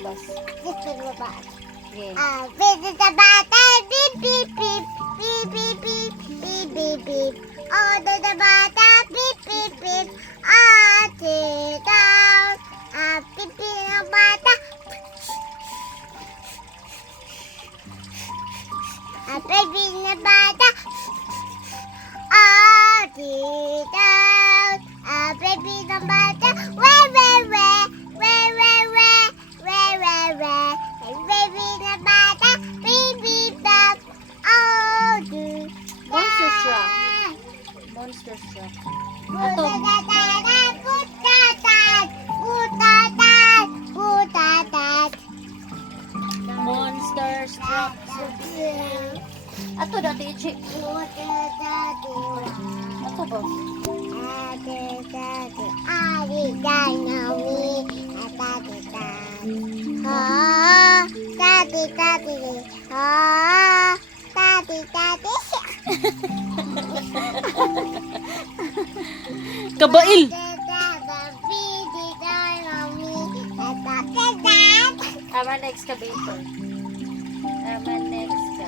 lumabas. Dito lumabas. Game. Dito sa bata. Beep, beep, beep. Beep, beep, beep. Beep, beep, beep. Oh, dito sa bata. Beep, beep, beep. Sit down. Beep, beep ng bata. Baby na bata. Sit down. Baby na bata. Where, where, where? Where, where, where? Where, where, where? Baby na bata. Baby bab. Monster truck. Monster truck. Ato. Monster truck. Ato dati, Ichi. Ato ba? Kabail! Ama na excavator. Ama next.